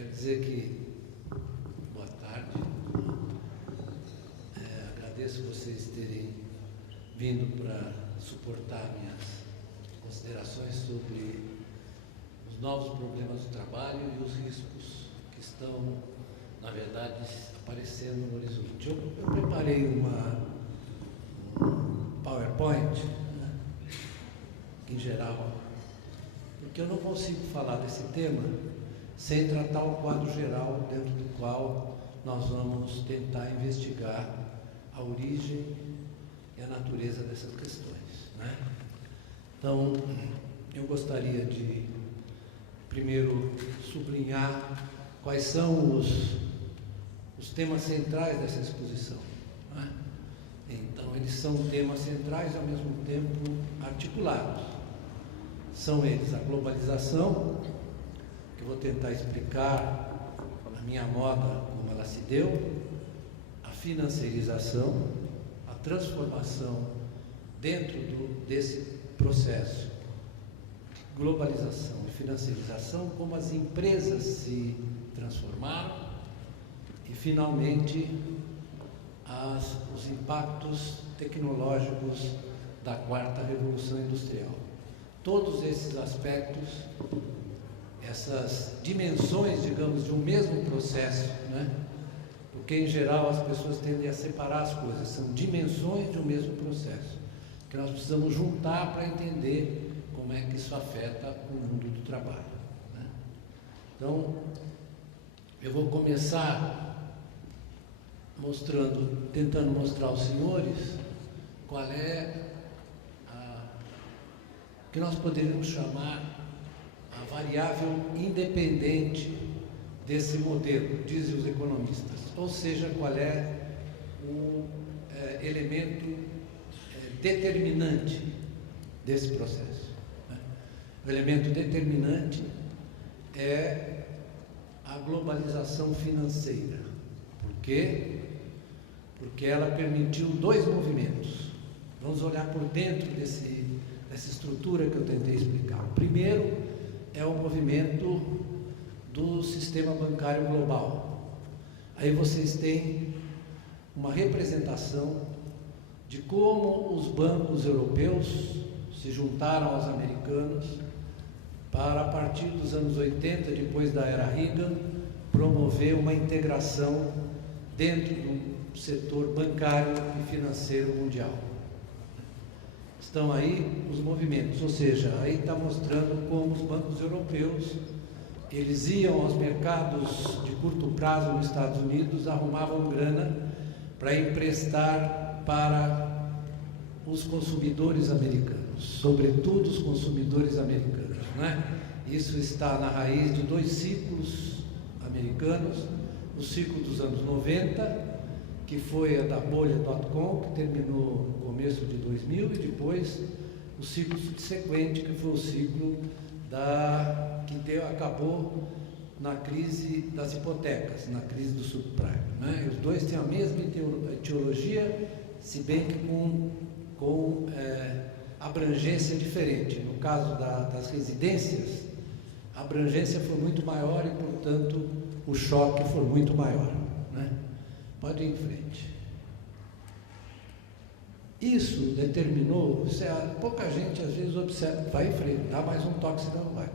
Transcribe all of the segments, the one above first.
quero dizer que, boa tarde, agradeço vocês terem vindo para suportar minhas considerações sobre os novos problemas do trabalho e os riscos que estão, na verdade, aparecendo no horizonte. Eu preparei um PowerPoint, em geral, porque eu não consigo falar desse tema sem tratar o quadro geral dentro do qual nós vamos tentar investigar a origem e a natureza dessas questões, né? Então, eu gostaria de, primeiro, sublinhar quais são os temas centrais dessa exposição, né? Então, eles são temas centrais e, ao mesmo tempo, articulados. São eles a globalização, que eu vou tentar explicar a minha moda, como ela se deu, a financiarização, a transformação dentro desse processo de globalização e financiarização, como as empresas se transformaram e, finalmente, os impactos tecnológicos da quarta revolução industrial. Todos esses aspectos, essas dimensões, digamos, de um mesmo processo, né? Porque, em geral, as pessoas tendem a separar as coisas, são dimensões de um mesmo processo, que nós precisamos juntar para entender como é que isso afeta o mundo do trabalho, né? Então, eu vou começar tentando mostrar aos senhores qual é o que nós poderíamos chamar a variável independente desse modelo, dizem os economistas, ou seja, qual é o elemento determinante desse processo, né? O elemento determinante é a globalização financeira. Por quê? Porque ela permitiu dois movimentos. Vamos olhar por dentro dessa estrutura que eu tentei explicar. O primeiro é o movimento do sistema bancário global. Aí vocês têm uma representação de como os bancos europeus se juntaram aos americanos para, a partir dos anos 80, depois da era Reagan, promover uma integração dentro do setor bancário e financeiro mundial. Estão aí os movimentos, ou seja, aí está mostrando como os bancos europeus, eles iam aos mercados de curto prazo nos Estados Unidos, arrumavam grana para emprestar para os consumidores americanos, sobretudo os consumidores americanos, né? Isso está na raiz de dois ciclos americanos: o ciclo dos anos 90, que foi a da bolha.com, que terminou no começo de 2000, e depois o ciclo subsequente, que foi o ciclo acabou na crise das hipotecas, na crise do subprime, né? E os dois têm a mesma etiologia, se bem que com abrangência diferente. No caso das residências, a abrangência foi muito maior e, portanto, o choque foi muito maior, né? Pode ir em frente. Isso determinou, pouca gente às vezes observa, vai em frente, dá mais um toque, senão não vai.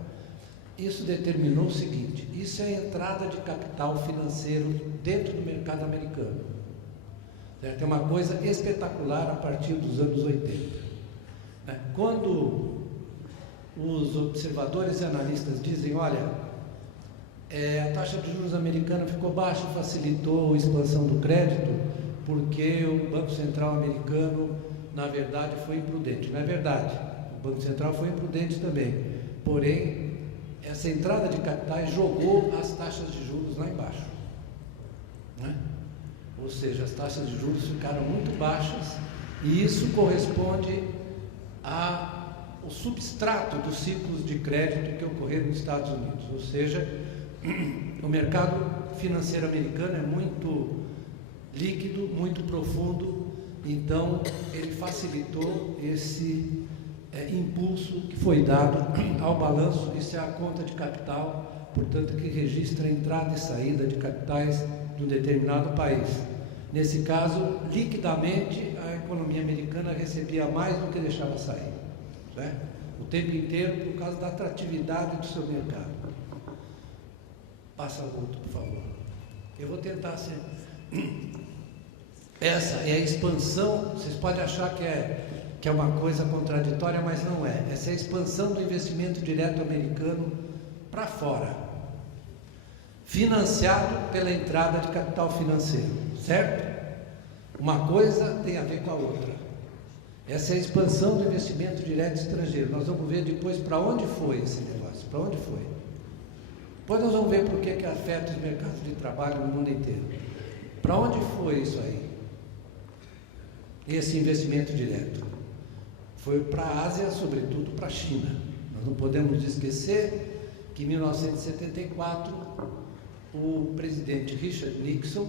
Isso determinou o seguinte: isso é a entrada de capital financeiro dentro do mercado americano. Certo? É uma coisa espetacular a partir dos anos 80. Né? Quando os observadores e analistas dizem, olha, a taxa de juros americana ficou baixa e facilitou a expansão do crédito, porque o Banco Central americano, na verdade, foi imprudente. Não é verdade, o Banco Central foi imprudente também, porém, essa entrada de capitais jogou as taxas de juros lá embaixo, né? Ou seja, as taxas de juros ficaram muito baixas, e isso corresponde ao substrato dos ciclos de crédito que ocorreram nos Estados Unidos. Ou seja, o mercado financeiro americano é muito líquido, muito profundo, então ele facilitou esse impulso que foi dado ao balanço. Isso é a conta de capital portanto, que registra a entrada e saída de capitais de um determinado país. Nesse caso, liquidamente, a economia americana recebia mais do que deixava sair, certo? O tempo inteiro, por causa da atratividade do seu mercado. Passa o outro, por favor. Eu vou tentar ser... Essa é a expansão, vocês podem achar que é uma coisa contraditória, mas não é. Essa é a expansão do investimento direto americano para fora, financiado pela entrada de capital financeiro, certo? Uma coisa tem a ver com a outra. Essa é a expansão do investimento direto estrangeiro. Nós vamos ver depois para onde foi esse negócio, para onde foi. Depois nós vamos ver por que afeta os mercados de trabalho no mundo inteiro. Para onde foi isso aí? Esse investimento direto foi para a Ásia, sobretudo para a China. Nós não podemos esquecer que em 1974 o presidente Richard Nixon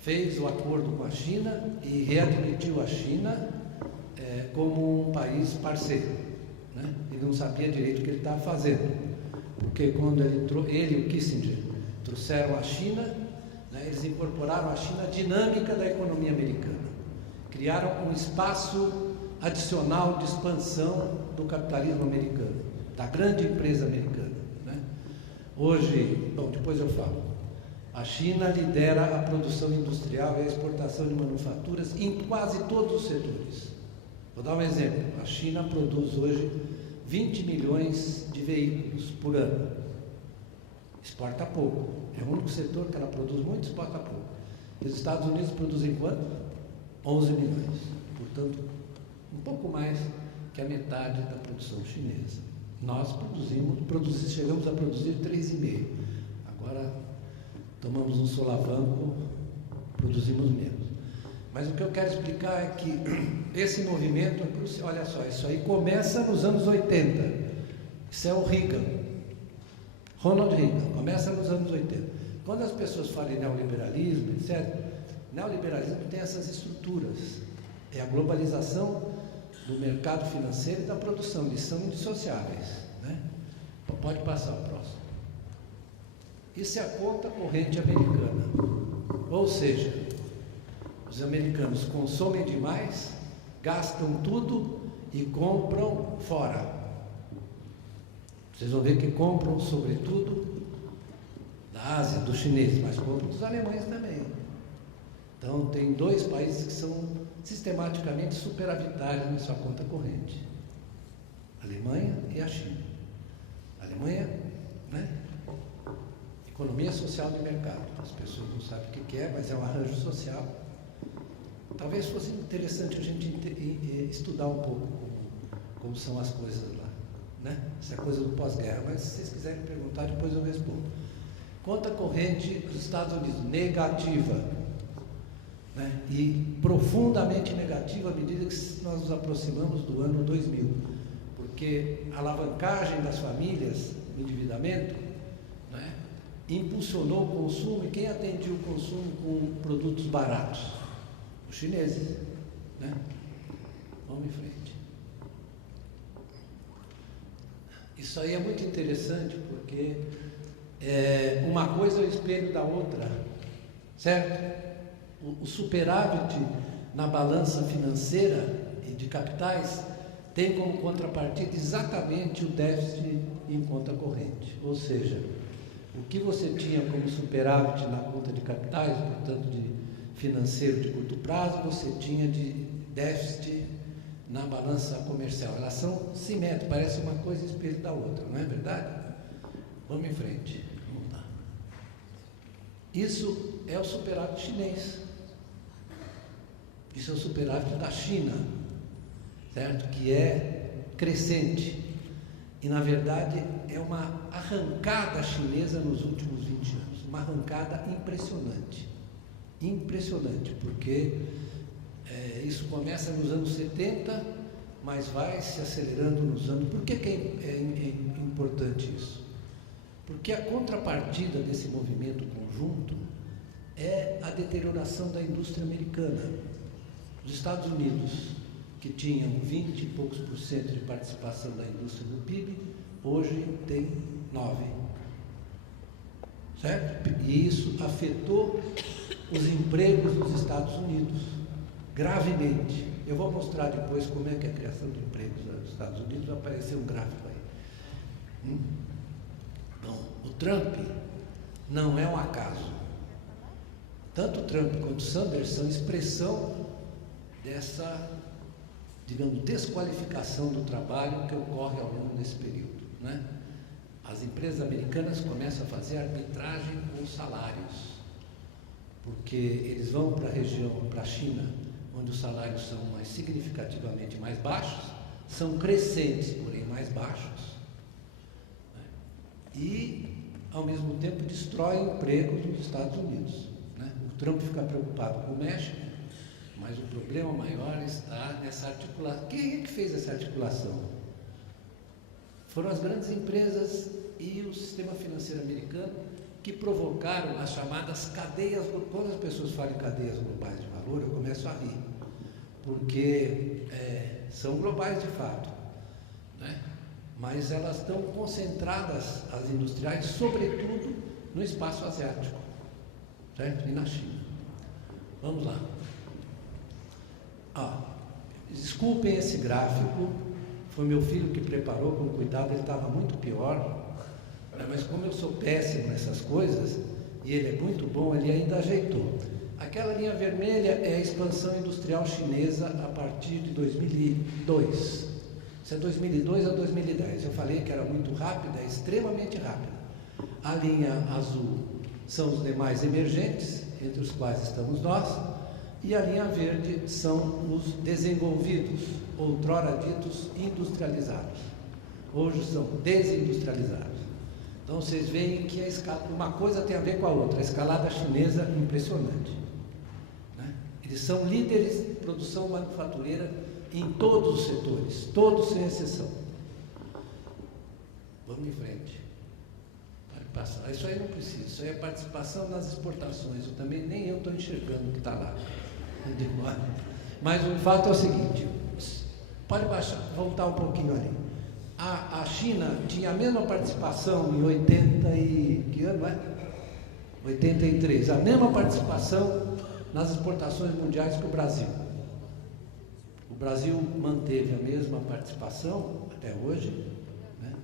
fez o acordo com a China e readmitiu a China como um país parceiro, né? Ele não sabia direito o que ele estava fazendo, porque quando ele e o Kissinger trouxeram a China, né, eles incorporaram a China à dinâmica da economia americana, criaram um espaço adicional de expansão do capitalismo americano, da grande empresa americana, né? Hoje, bom, depois eu falo, a China lidera a produção industrial e a exportação de manufaturas em quase todos os setores. Vou dar um exemplo. A China produz hoje 20 milhões de veículos por ano. Exporta pouco. É o único setor que ela produz muito, exporta pouco. E os Estados Unidos produzem quanto? 11 milhões. Portanto, um pouco mais que a metade da produção chinesa. Nós chegamos a produzir 3,5. Agora tomamos um solavanco, produzimos menos. Mas o que eu quero explicar é que esse movimento é crucial. Olha só, isso aí começa nos anos 80. Isso é o Reagan, Ronald Reagan, começa nos anos 80. Quando as pessoas falam em neoliberalismo, etc., neoliberalismo tem essas estruturas. É a globalização do mercado financeiro e da produção, eles são indissociáveis, né? Pode passar o próximo. Isso é a conta corrente americana, ou seja, os americanos consomem demais, gastam tudo e compram fora. Vocês vão ver que compram sobretudo da Ásia, dos chineses, mas compram dos alemães também. Então tem dois países que são sistematicamente superavitários na sua conta corrente: a Alemanha e a China. A Alemanha, né? Economia social de mercado. As pessoas não sabem o que é, mas é um arranjo social. Talvez fosse interessante a gente estudar um pouco como são as coisas lá, né? Essa é coisa do pós-guerra, mas se vocês quiserem perguntar, depois eu respondo. Conta corrente dos Estados Unidos, negativa, né? E profundamente negativa à medida que nós nos aproximamos do ano 2000, porque a alavancagem das famílias, o endividamento, né, impulsionou o consumo. E quem atendia o consumo com produtos baratos? Os chineses, né? Vamos em frente. Isso aí é muito interessante, porque uma coisa é o espelho da outra, certo? O superávit na balança financeira e de capitais tem como contrapartida exatamente o déficit em conta corrente. Ou seja, o que você tinha como superávit na conta de capitais, portanto de financeiro de curto prazo, você tinha de déficit na balança comercial. Elas são simétricas, parece uma coisa espelho da outra, não é verdade? Vamos em frente. Vamos lá. Isso é o superávit chinês. Isso é o superávit da China, certo? Que é crescente. E, na verdade, é uma arrancada chinesa nos últimos 20 anos. Uma arrancada impressionante. Impressionante, porque isso começa nos anos 70, mas vai se acelerando nos anos... Por que é importante isso? Porque a contrapartida desse movimento conjunto é a deterioração da indústria americana. Os Estados Unidos, que tinham 20 e poucos % de participação da indústria no PIB, hoje tem 9%. certo? E isso afetou os empregos nos Estados Unidos gravemente. Eu vou mostrar depois como é que é a criação de empregos nos Estados Unidos, vai aparecer um gráfico aí. Bom, o Trump não é um acaso. Tanto o Trump quanto o Sanders são expressão dessa, digamos, desqualificação do trabalho que ocorre ao longo desse período, né? As empresas americanas começam a fazer arbitragem com os salários, porque eles vão para a região, para a China, onde os salários são significativamente mais baixos, são crescentes, porém mais baixos, né? E, ao mesmo tempo, destroem empregos nos Estados Unidos, né? O Trump fica preocupado com o México, mas o problema maior está nessa articulação. Quem é que fez essa articulação? Foram as grandes empresas e o sistema financeiro americano que provocaram as chamadas cadeias. Quando as pessoas falam em cadeias globais de valor, eu começo a rir, porque são globais de fato, né? Mas elas estão concentradas, as industriais, sobretudo no espaço asiático, certo? E na China. Vamos lá. Desculpem esse gráfico, foi meu filho que preparou com cuidado, ele estava muito pior, mas como eu sou péssimo nessas coisas, e ele é muito bom, ele ainda ajeitou. Aquela linha vermelha é a expansão industrial chinesa a partir de 2002. Isso é 2002 a 2010. Eu falei que era muito rápida, é extremamente rápida. A linha azul são os demais emergentes, entre os quais estamos nós, e a linha verde são os desenvolvidos, outrora ditos industrializados. Hoje são desindustrializados. Então vocês veem que uma coisa tem a ver com a outra, a escalada chinesa é impressionante, né? Eles são líderes de produção manufatureira em todos os setores, todos sem exceção. Vamos em frente. Pode passar. Isso aí não precisa, isso aí é participação nas exportações. Nem eu estou enxergando o que está lá. Mas o fato é o seguinte, pode baixar, voltar um pouquinho ali. A China tinha a mesma participação em 83, a mesma participação nas exportações mundiais que o Brasil. O Brasil manteve a mesma participação até hoje, né?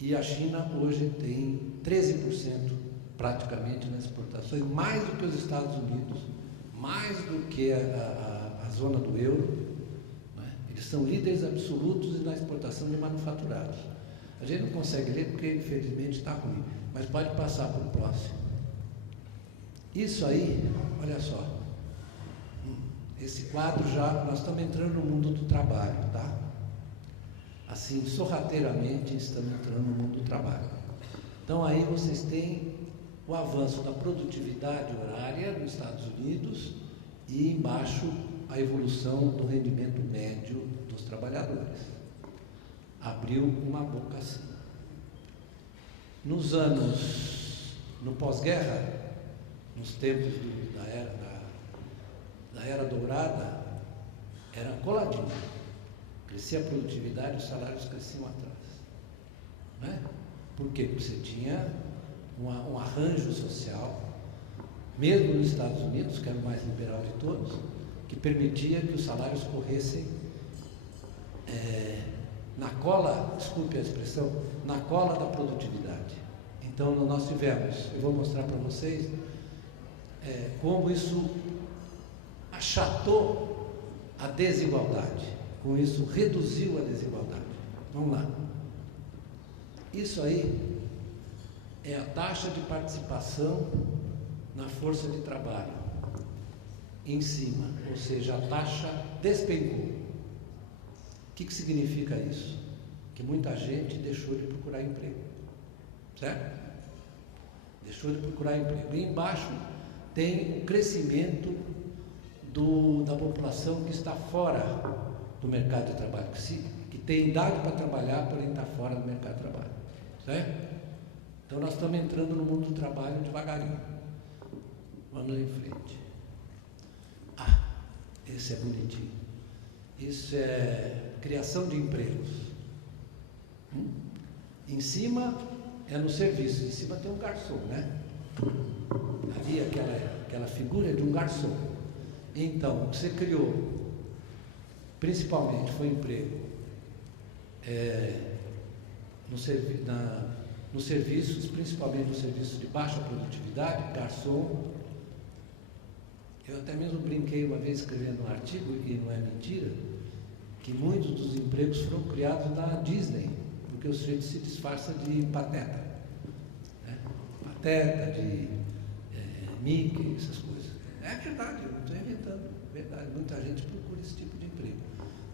E a China hoje tem 13% praticamente nas exportações, mais do que os Estados Unidos, mais do que a zona do euro, né? Eles são líderes absolutos na exportação de manufaturados. A gente não consegue ler porque infelizmente está ruim, mas pode passar para o próximo. Isso aí, olha só, esse quadro já, nós estamos entrando no mundo do trabalho, tá? Assim, sorrateiramente estamos entrando no mundo do trabalho. Então aí vocês têm o avanço da produtividade horária nos Estados Unidos e embaixo a evolução do rendimento médio dos trabalhadores. Abriu uma boca assim. No pós-guerra, nos tempos da era dourada, era coladinho. Crescia a produtividade, os salários cresciam atrás, né? Por quê? Porque você tinha um arranjo social, mesmo nos Estados Unidos, que era o mais liberal de todos, que permitia que os salários corressem na cola, desculpe a expressão, na cola da produtividade. Então nós tivemos, eu vou mostrar para vocês como isso achatou a desigualdade, com isso reduziu a desigualdade. Vamos lá. Isso aí é a taxa de participação na força de trabalho, em cima, ou seja, a taxa despencou. O que significa isso? Que muita gente deixou de procurar emprego, certo? Deixou de procurar emprego. E embaixo tem o crescimento da população que está fora do mercado de trabalho, que tem idade para trabalhar, porém está fora do mercado de trabalho, certo? Então nós estamos entrando no mundo do trabalho devagarinho. Vamos em frente. Esse é bonitinho. Isso é criação de empregos. Em cima é no serviço, em cima tem um garçom, né? havia aquela figura de um garçom. Então, o que você criou, principalmente, foi emprego nos serviços, principalmente nos serviços de baixa produtividade, garçom. Eu até mesmo brinquei uma vez escrevendo um artigo, e não é mentira, que muitos dos empregos foram criados na Disney, porque o sujeito se disfarça de pateta, né? Pateta, de Mickey, essas coisas. É verdade, eu não estou inventando, é verdade. Muita gente procura esse tipo de emprego.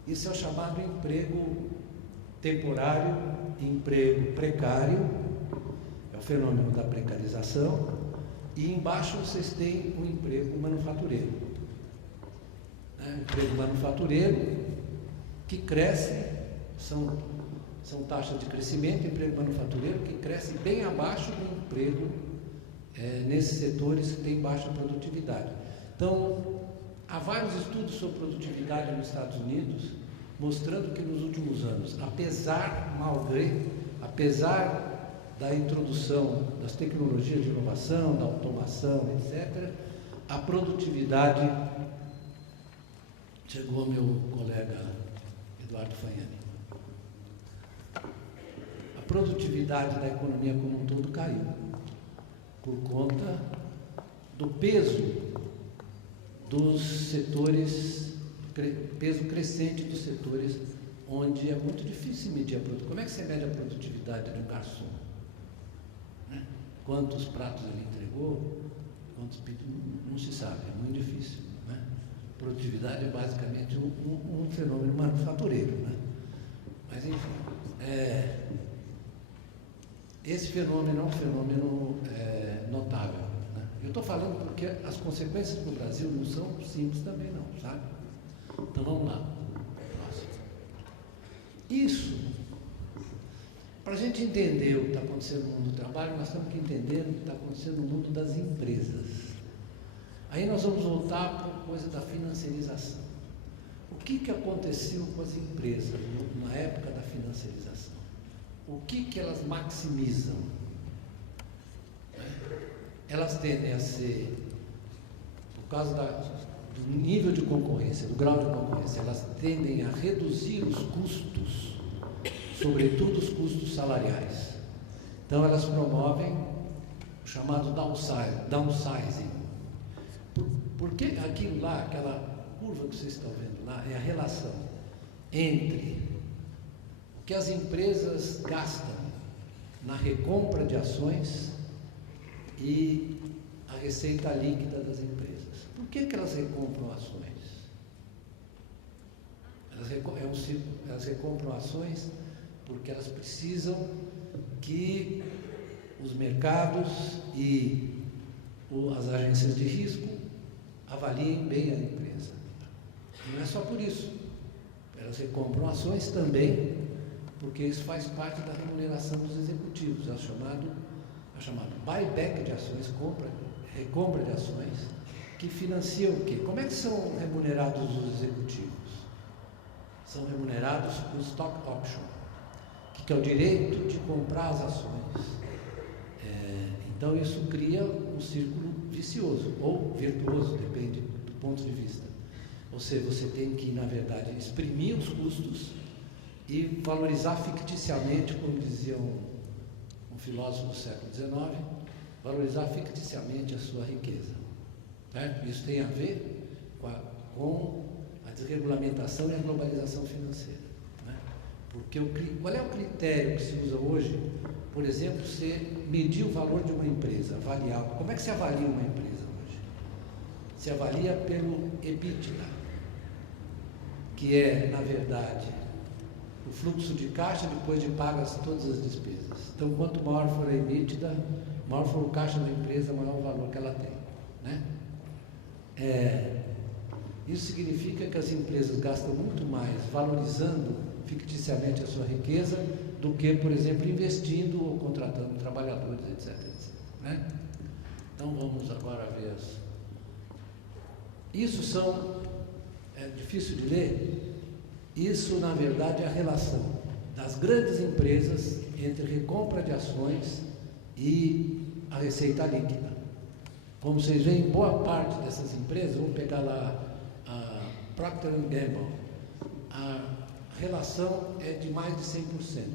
Isso é o chamado emprego temporário, emprego precário, é o fenômeno da precarização, e embaixo vocês têm um emprego manufatureiro. Emprego manufatureiro que cresce, são taxas de crescimento, emprego manufatureiro que cresce bem abaixo do emprego nesses setores que têm baixa produtividade. Então, há vários estudos sobre produtividade nos Estados Unidos, mostrando que nos últimos anos, apesar da introdução das tecnologias de inovação, da automação, etc., a produtividade, chegou meu colega Eduardo Fagnani, a produtividade da economia como um todo caiu, por conta do peso dos setores, peso crescente dos setores onde é muito difícil medir a produtividade. Como é que você mede a produtividade de um garçom? Né? Quantos pratos ele entregou, quantos pedidos, não se sabe, é muito difícil. Né? Produtividade é basicamente um fenômeno manufatureiro. Né? Mas, enfim, esse fenômeno é um fenômeno notável. Né? Eu estou falando porque as consequências para o Brasil não são simples também, não, sabe? Então, vamos lá. Próximo. Isso, para a gente entender o que está acontecendo no mundo do trabalho, nós temos que entender o que está acontecendo no mundo das empresas. Aí nós vamos voltar para a coisa da financiarização. O que aconteceu com as empresas na época da financiarização? O que elas maximizam? Elas tendem a ser, por causa do nível de concorrência, do grau de concorrência, elas tendem a reduzir os custos, sobretudo os custos salariais. Então elas promovem o chamado downsizing. Porque aquilo lá, aquela curva que vocês estão vendo lá, é a relação entre o que as empresas gastam na recompra de ações e a receita líquida das empresas. Por que elas recompram ações? Elas recompram ações porque elas precisam que os mercados e as agências de risco avaliem bem a empresa. Não é só por isso. Elas recompram ações também porque isso faz parte da remuneração dos executivos. É o chamado buyback de ações, recompra de ações, que financia o quê? Como é que são remunerados os executivos? São remunerados por stock option, que é o direito de comprar as ações. Então isso cria um círculo vicioso, ou virtuoso, depende do ponto de vista. Ou seja, você tem que, na verdade, exprimir os custos e valorizar ficticiamente, como dizia um filósofo do século XIX, valorizar ficticiamente a sua riqueza. Certo? Isso tem a ver com a desregulamentação e a globalização financeira. Né? Porque qual é o critério que se usa hoje? Por exemplo, você medir o valor de uma empresa, avaliar. Como é que se avalia uma empresa hoje? Se avalia pelo EBITDA, que é, na verdade, o fluxo de caixa depois de pagas todas as despesas. Então, quanto maior for a EBITDA, maior for o caixa da empresa, maior o valor que ela tem. Né? Isso significa que as empresas gastam muito mais valorizando ficticiamente a sua riqueza do que, por exemplo, investindo ou contratando trabalhadores, etc. Né? Então, vamos agora ver Isso é difícil de ler. Isso, na verdade, é a relação das grandes empresas entre recompra de ações e a receita líquida. Como vocês veem, boa parte dessas empresas, vamos pegar lá a Procter & Gamble, a relação é de mais de 100%,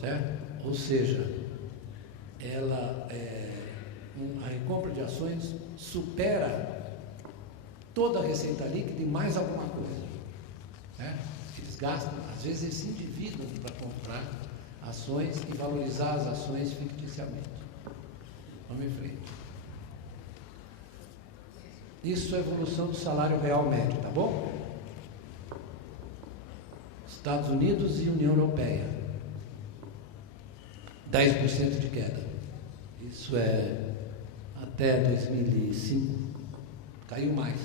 certo? Ou seja, a recompra de ações supera toda a receita líquida e mais alguma coisa, certo? Eles gastam, às vezes eles se endividam para comprar ações e valorizar as ações ficticiamente. Vamos em frente. Isso é a evolução do salário real médio, tá bom? Estados Unidos e União Europeia, 10% de queda. Isso é até 2005, caiu mais.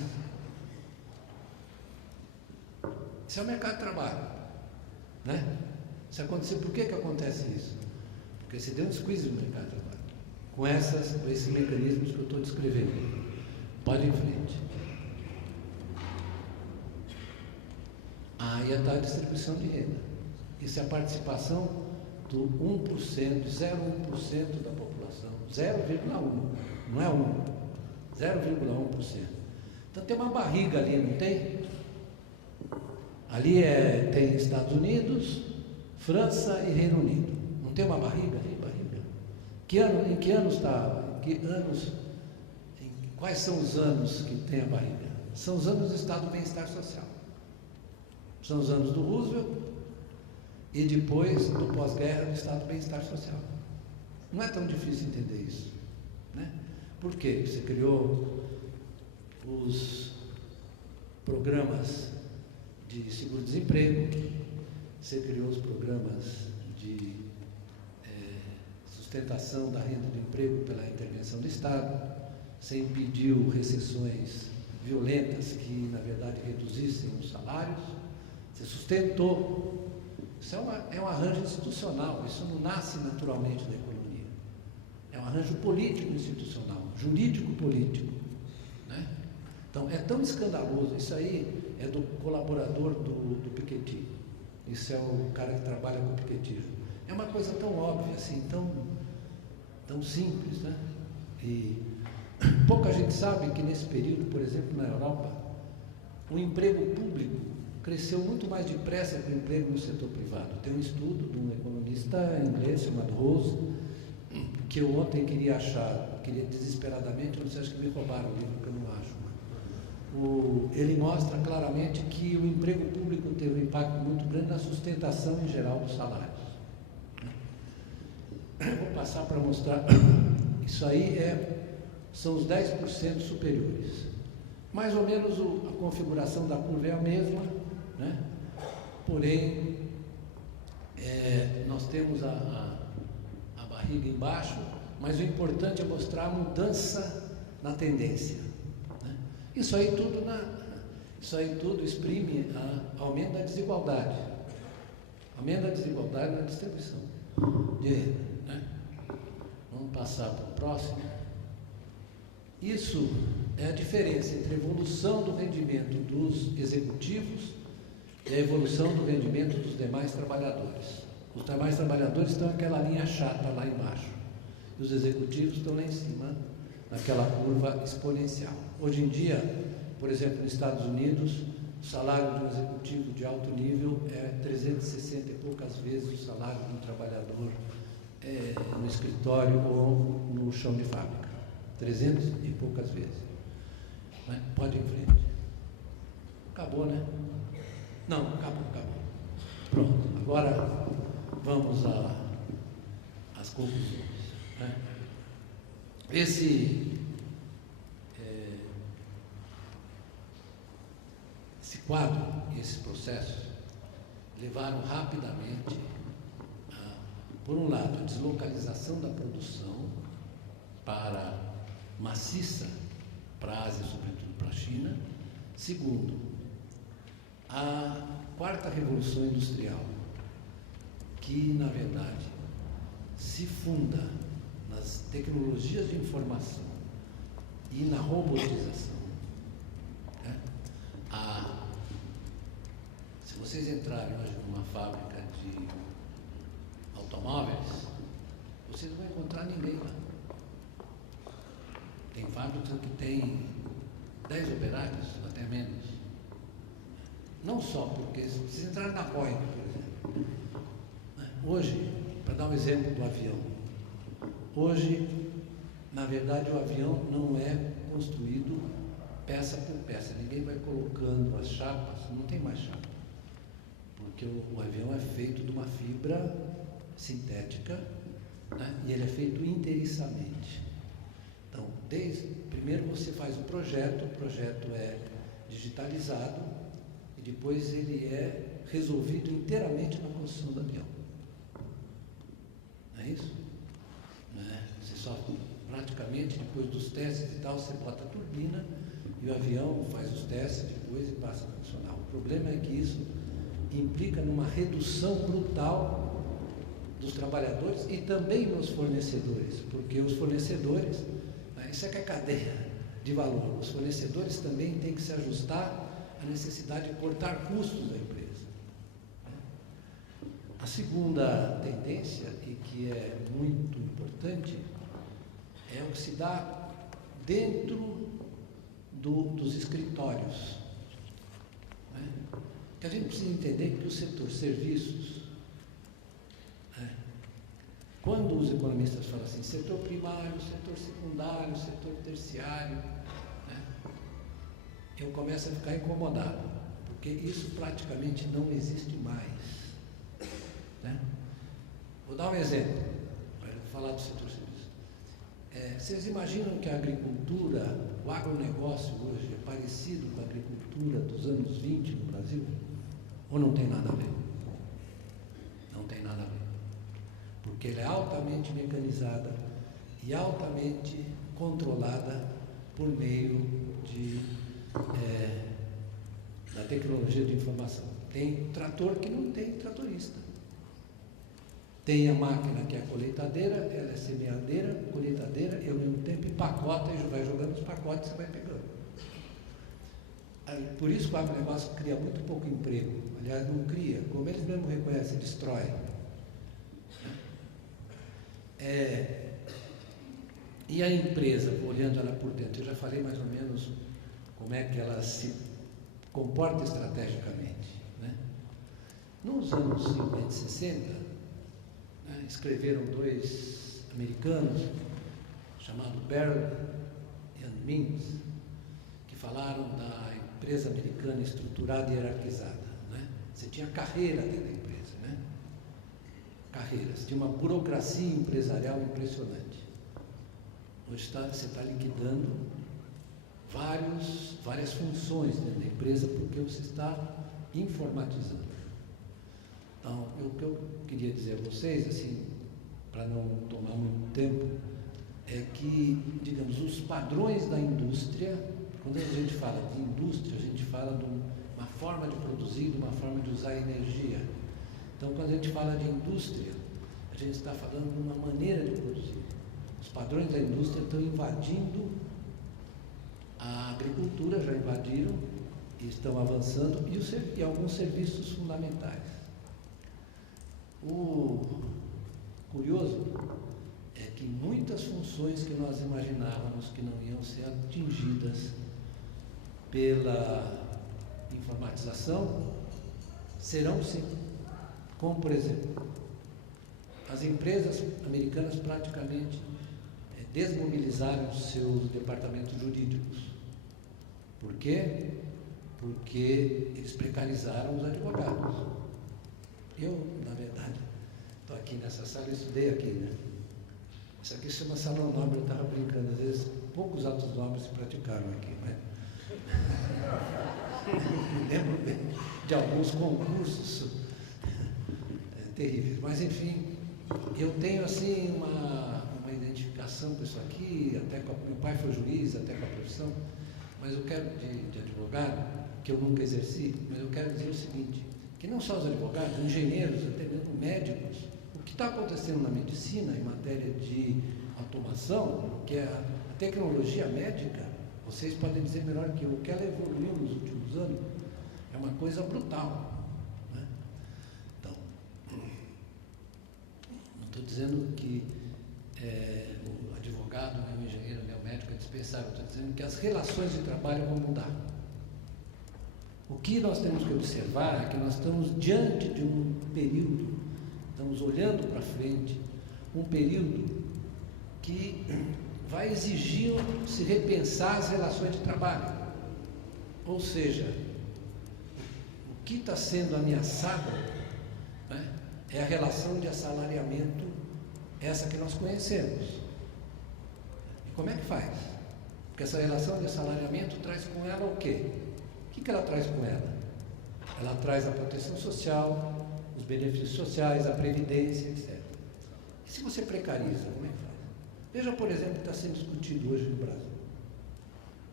Isso é o mercado de trabalho, né? Se acontecer, por que acontece isso? Porque se deu um squeeze no mercado de trabalho, com esses mecanismos que eu estou descrevendo. Pode ir em frente. Aí está a distribuição de renda. Isso é a participação do 1%, 0,1% da população. 0,1%, não é 1%, 0,1%. Então tem uma barriga ali, não tem? Ali tem Estados Unidos, França e Reino Unido. Não tem uma barriga ali? Barriga. Em que anos está? Quais são os anos que tem a barriga? São os anos do Estado do Bem-Estar Social. São os anos do Roosevelt e depois do pós-guerra do Estado do Bem-Estar Social. Não é tão difícil entender isso, né? Por quê? Você criou os programas de seguro-desemprego, você criou os programas de sustentação da renda do emprego pela intervenção do Estado, você impediu recessões violentas que, na verdade, reduzissem os salários, você sustentou. Isso é um arranjo institucional, isso não nasce naturalmente da economia. É um arranjo político institucional, jurídico político, né? Então, é tão escandaloso, isso aí é do colaborador do Piketty, isso é o cara que trabalha com o piquetismo. É uma coisa tão óbvia, assim, tão simples, né? E pouca gente sabe que nesse período, por exemplo, na Europa, o emprego público cresceu muito mais depressa que o emprego no setor privado. Tem um estudo de um economista inglês chamado Rose, que eu ontem queria desesperadamente, não sei, acho que me roubaram o livro, que eu não acho. Ele mostra claramente que o emprego público teve um impacto muito grande na sustentação em geral dos salários. Vou passar para mostrar. Isso aí são os 10% superiores. Mais ou menos a configuração da curva é a mesma, né? Porém, nós temos a barriga embaixo, mas o importante é mostrar a mudança na tendência, né? Isso aí tudo exprime aumento da desigualdade. Aumento da desigualdade na distribuição de renda, né? Vamos passar para o próximo. Isso é a diferença entre a evolução do rendimento dos executivos e a evolução do rendimento dos demais trabalhadores. Os demais trabalhadores estão naquela linha chata lá embaixo, e os executivos estão lá em cima, naquela curva exponencial. Hoje em dia, por exemplo, nos Estados Unidos, o salário de um executivo de alto nível é 360 e poucas vezes o salário de um trabalhador no escritório ou no chão de fábrica. 300 e poucas vezes. Mas pode ir em frente. Acabou, né? Não, acabou. Pronto, agora vamos às conclusões, né? Esse quadro, esses processos, levaram rapidamente por um lado, a deslocalização da produção maciça para a Ásia, sobretudo para a China. Segundo, a quarta revolução industrial, que, na verdade, se funda nas tecnologias de informação e na robotização, né? Se vocês entrarem hoje numa fábrica de automóveis, vocês não vão encontrar ninguém lá. Tem fábricas que tem 10 operários, até menos. Não só porque, se vocês entrarem na Boeing, por exemplo, hoje, para dar um exemplo do avião, hoje, na verdade, o avião não é construído peça por peça, ninguém vai colocando as chapas, não tem mais chapa, porque o avião é feito de uma fibra sintética, né? E ele é feito inteiriçamente. Então, primeiro você faz o projeto é digitalizado e depois ele é resolvido inteiramente na construção do avião. Não é isso? Não é? Você só praticamente, depois dos testes e tal, você bota a turbina e o avião faz os testes depois e passa a funcionar. O problema é que isso implica numa redução brutal dos trabalhadores e também nos fornecedores, porque os fornecedores, isso é que é cadeia de valor, os fornecedores também têm que se ajustar à necessidade de cortar custos da empresa. A segunda tendência, e que é muito importante, é o que se dá dentro dos escritórios. Né? Que a gente precisa entender que o setor serviços, quando os economistas falam assim, setor primário, setor secundário, setor terciário, né, eu começo a ficar incomodado, porque isso praticamente não existe mais. Né? Vou dar um exemplo, para falar do setor serviços. Vocês imaginam que a agricultura, o agronegócio hoje é parecido com a agricultura dos anos 20 no Brasil? Ou não tem nada a ver? Não tem nada a ver. Porque ela é altamente mecanizada e altamente controlada por meio da tecnologia de informação. Tem trator que não tem tratorista. Tem a máquina que é a colheitadeira, ela é semeadeira, colheitadeira, e ao mesmo tempo empacota e vai jogando os pacotes e você vai pegando. Por isso que o agronegócio cria muito pouco emprego. Aliás, não cria, como eles mesmos reconhecem, destrói. E a empresa, olhando ela por dentro, eu já falei mais ou menos como é que ela se comporta estrategicamente. Né? Nos anos 50 e 60, escreveram dois americanos, chamados Barrett e Mintz, que falaram da empresa americana estruturada e hierarquizada. Né? Você tinha carreira dentro da empresa, né? Carreiras, tinha uma burocracia empresarial impressionante. Hoje você está liquidando várias funções dentro da empresa porque você está informatizando. Então, o que eu queria dizer a vocês, assim, para não tomar muito tempo, é que, digamos, os padrões da indústria, quando a gente fala de indústria, a gente fala de uma forma de produzir, de uma forma de usar energia. Então, quando a gente fala de indústria, a gente está falando de uma maneira de produzir. Os padrões da indústria estão invadindo a agricultura, já invadiram e estão avançando, e alguns serviços fundamentais. O curioso é que muitas funções que nós imaginávamos que não iam ser atingidas pela informatização serão sim. Como, por exemplo, as empresas americanas praticamente desmobilizaram os seus departamentos jurídicos. Por quê? Porque eles precarizaram os advogados. Eu, na verdade, estou aqui nessa sala, eu estudei aqui, né? Isso aqui chama salão nobre, eu estava brincando, às vezes poucos atos nobres se praticaram aqui, mas me lembro bem de alguns concursos terríveis, mas enfim, eu tenho assim uma identificação com isso aqui, até meu pai foi juiz, até com a profissão, mas eu quero de advogado, que eu nunca exerci, mas eu quero dizer o seguinte, que não só os advogados, engenheiros, até mesmo médicos, o que está acontecendo na medicina em matéria de automação, que é a tecnologia médica, vocês podem dizer melhor que eu, o que ela evoluiu nos últimos anos, é uma coisa brutal. Né? Então, não estou dizendo que o advogado advogado, nem o engenheiro, nem o médico é dispensável. Estou dizendo que as relações de trabalho vão mudar. O que nós temos que observar é que nós estamos diante de um período, estamos olhando para frente, um período que vai exigir se repensar as relações de trabalho. Ou seja, o que está sendo ameaçado, né, é a relação de assalariamento, essa que nós conhecemos. E como é que faz? Porque essa relação de assalariamento traz com ela o quê? O que ela traz com ela? Ela traz a proteção social, os benefícios sociais, a previdência, etc. E se você precariza, como é que faz? Veja, por exemplo, o que está sendo discutido hoje no Brasil.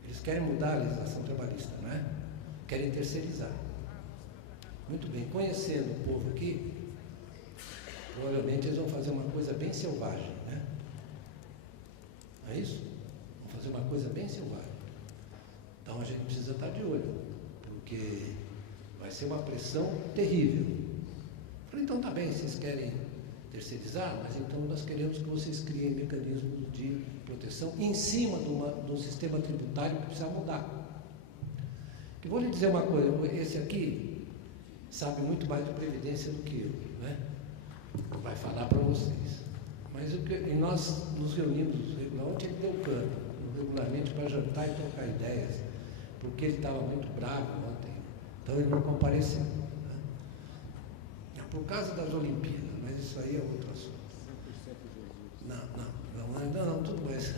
Eles querem mudar a legislação trabalhista, não é? Querem terceirizar. Muito bem, conhecendo o povo aqui, provavelmente eles vão fazer uma coisa bem selvagem, né? Não é isso? Vão fazer uma coisa bem selvagem. Então a gente precisa estar de olho, porque vai ser uma pressão terrível. Falei, então tá bem, vocês querem terceirizar, mas então nós queremos que vocês criem mecanismos de proteção em cima do sistema tributário que precisa mudar. Eu vou lhe dizer uma coisa, esse aqui sabe muito mais de previdência do que eu, né? Vai falar para vocês. Mas e nós nos reunimos regularmente, ele deu cano, regularmente para jantar e trocar ideias, porque ele estava muito bravo ontem, então ele não compareceu. Né? Por causa das Olimpíadas, mas isso aí é outro assunto. Não, tudo mais.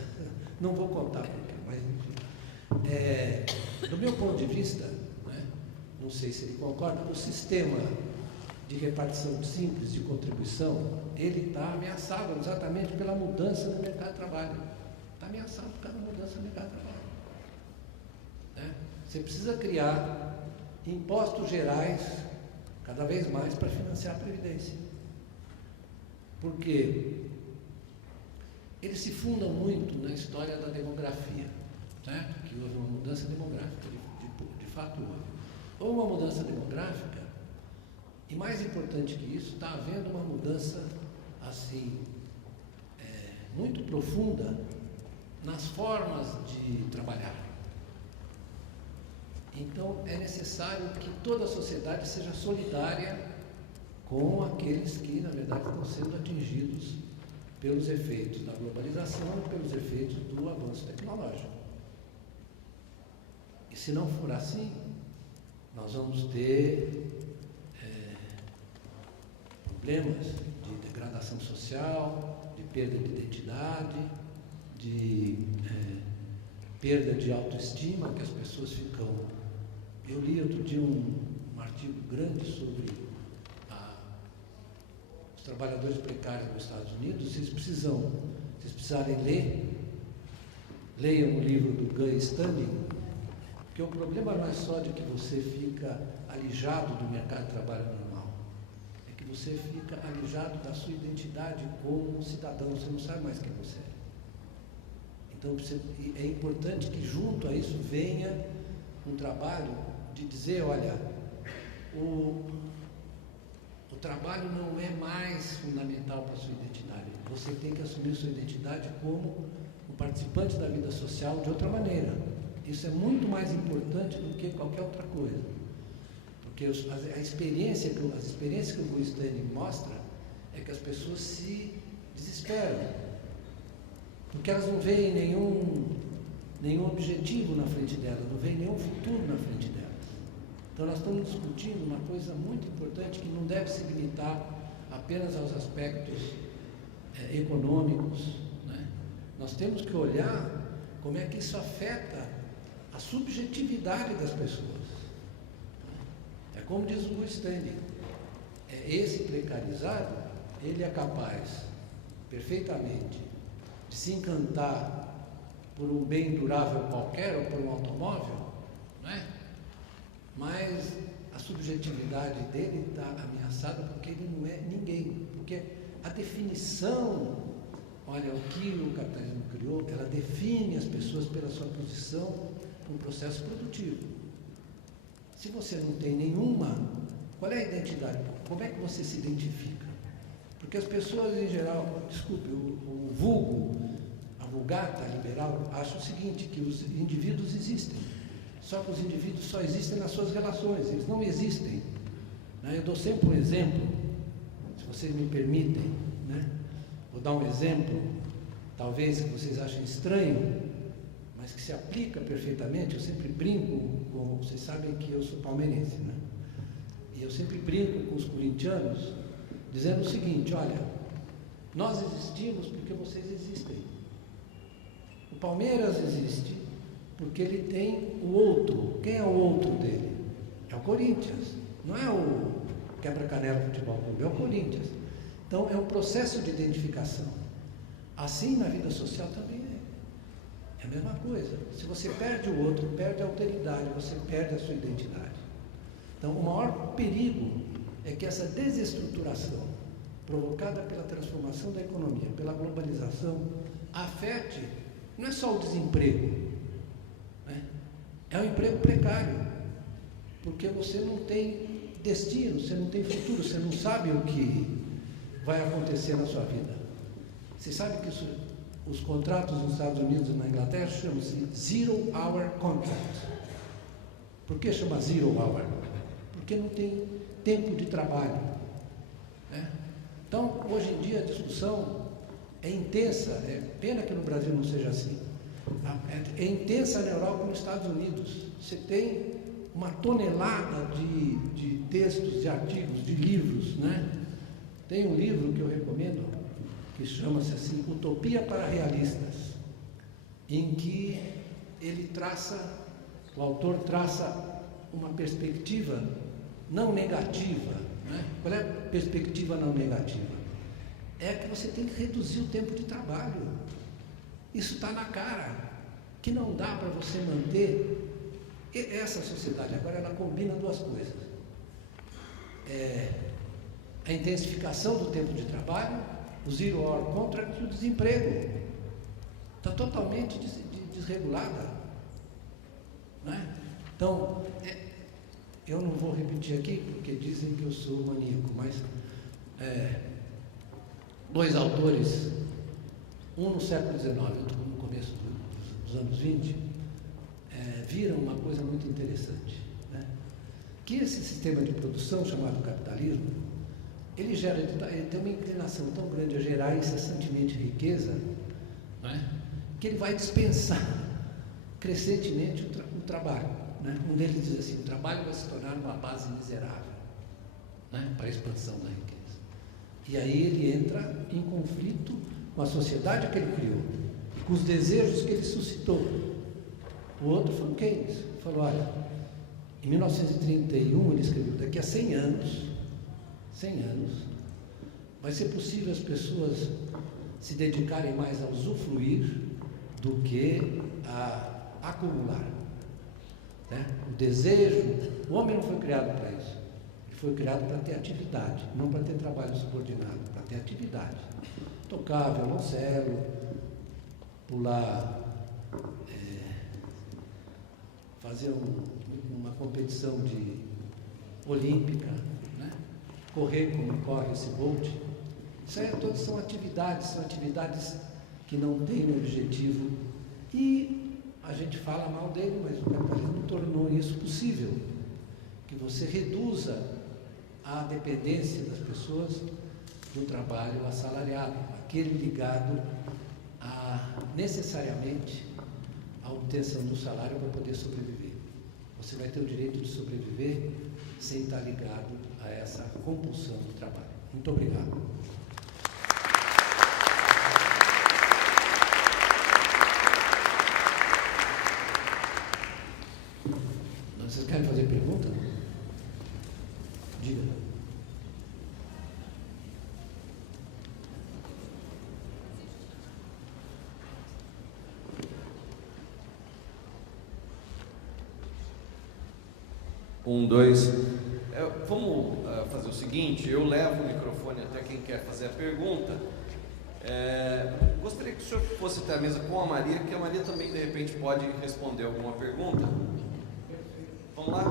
Não vou contar porque, mas enfim. Do meu ponto de vista, né, não sei se ele concorda, o sistema de repartição simples de contribuição, ele está ameaçado exatamente pela mudança no mercado de trabalho. Está ameaçado por causa da mudança no mercado de trabalho. Né? Você precisa criar impostos gerais cada vez mais para financiar a Previdência. Porque eles se fundam muito na história da demografia, certo? Que houve uma mudança demográfica, de fato houve. Houve uma mudança demográfica, e mais importante que isso, está havendo uma mudança, assim, muito profunda nas formas de trabalhar. Então, é necessário que toda a sociedade seja solidária com aqueles que, na verdade, estão sendo atingidos pelos efeitos da globalização e pelos efeitos do avanço tecnológico. E se não for assim, nós vamos ter problemas de degradação social, de perda de identidade, de perda de autoestima, que as pessoas ficam... Eu li outro dia um artigo grande sobre os trabalhadores precários nos Estados Unidos. Se vocês precisarem ler, leiam o livro do Guy Stanley, porque o problema não é só de que você fica alijado do mercado de trabalho normal, é que você fica alijado da sua identidade como cidadão, você não sabe mais quem você é. Então é importante que junto a isso venha um trabalho de dizer, olha, o trabalho não é mais fundamental para a sua identidade. Você tem que assumir sua identidade como um participante da vida social de outra maneira. Isso é muito mais importante do que qualquer outra coisa. Porque as experiências que o Guy Stanley mostra é que as pessoas se desesperam. Porque elas não veem nenhum objetivo na frente delas, não veem nenhum futuro na frente delas. Então nós estamos discutindo uma coisa muito importante que não deve se limitar apenas aos aspectos econômicos, né? Nós temos que olhar como é que isso afeta a subjetividade das pessoas. É como diz o Guy Stanley, esse precarizado, ele é capaz perfeitamente de se encantar por um bem durável qualquer ou por um automóvel, não é? Mas a subjetividade dele está ameaçada porque ele não é ninguém. Porque a definição, olha, o que o capitalismo criou, ela define as pessoas pela sua posição no processo produtivo. Se você não tem nenhuma, qual é a identidade? Como é que você se identifica? Porque as pessoas em geral, desculpe, o vulgo, a vulgata liberal acha o seguinte, que os indivíduos existem, só que os indivíduos só existem nas suas relações, eles não existem. Eu dou sempre um exemplo, se vocês me permitem, vou dar um exemplo, talvez que vocês achem estranho, mas que se aplica perfeitamente. Eu sempre brinco com, vocês sabem que eu sou palmeirense, e eu sempre brinco com os corintianos, dizendo o seguinte: olha, nós existimos porque vocês existem. O Palmeiras existe porque ele tem o outro. Quem é o outro dele? É o Corinthians, não é o Quebra-Canela Futebol Clube, é o Corinthians. Então é um processo de identificação. Assim na vida social também é a mesma coisa. Se você perde o outro, perde a alteridade, você perde a sua identidade. Então o maior perigo é que essa desestruturação provocada pela transformação da economia, pela globalização, afete, não é só o desemprego, é um emprego precário, porque você não tem destino, você não tem futuro, você não sabe o que vai acontecer na sua vida. Você sabe que os contratos nos Estados Unidos e na Inglaterra chamam-se Zero Hour Contract. Por que chama Zero Hour? Porque não tem tempo de trabalho. Então, hoje em dia a discussão é intensa, é pena que no Brasil não seja assim. É intensa na Europa e nos Estados Unidos. Você tem uma tonelada de textos, de artigos, de livros, Tem um livro que eu recomendo, que chama-se assim, Utopia para Realistas, em que o autor traça uma perspectiva não negativa. Qual é a perspectiva não negativa? É que você tem que reduzir o tempo de trabalho. Isso está na cara, que não dá para você manter essa sociedade. Agora ela combina duas coisas. A intensificação do tempo de trabalho, o Zero Hour Contract e o desemprego. Está totalmente desregulada. Então, eu não vou repetir aqui, porque dizem que eu sou maníaco, mas dois autores, um no século XIX, outro no começo dos anos 20, viram uma coisa muito interessante, que esse sistema de produção chamado capitalismo, ele tem uma inclinação tão grande a gerar incessantemente riqueza, que ele vai dispensar crescentemente o trabalho. Um deles diz assim: o trabalho vai se tornar uma base miserável, para a expansão da riqueza. E aí ele entra em conflito com a sociedade que ele criou, com os desejos que ele suscitou. O outro foi o Keynes. Falou: olha, em 1931 ele escreveu: daqui a 100 anos, vai ser possível as pessoas se dedicarem mais a usufruir do que a acumular. O desejo, o homem não foi criado para isso. Ele foi criado para ter atividade, não para ter trabalho subordinado, para ter atividade. Tocar violoncelo, pular, fazer uma competição olímpica, correr como corre esse Bolt. Isso aí todas são atividades que não têm um objetivo, e a gente fala mal dele, mas o capitalismo tornou isso possível, que você reduza a dependência das pessoas do trabalho assalariado, aquele ligado necessariamente à obtenção do salário para poder sobreviver. Você vai ter o direito de sobreviver sem estar ligado a essa compulsão do trabalho. Muito obrigado. Vocês querem fazer pergunta? Diga. Vamos fazer o seguinte: eu levo o microfone até quem quer fazer a pergunta. Gostaria que o senhor fosse até a mesa com a Maria, que a Maria também de repente pode responder alguma pergunta. Vamos lá.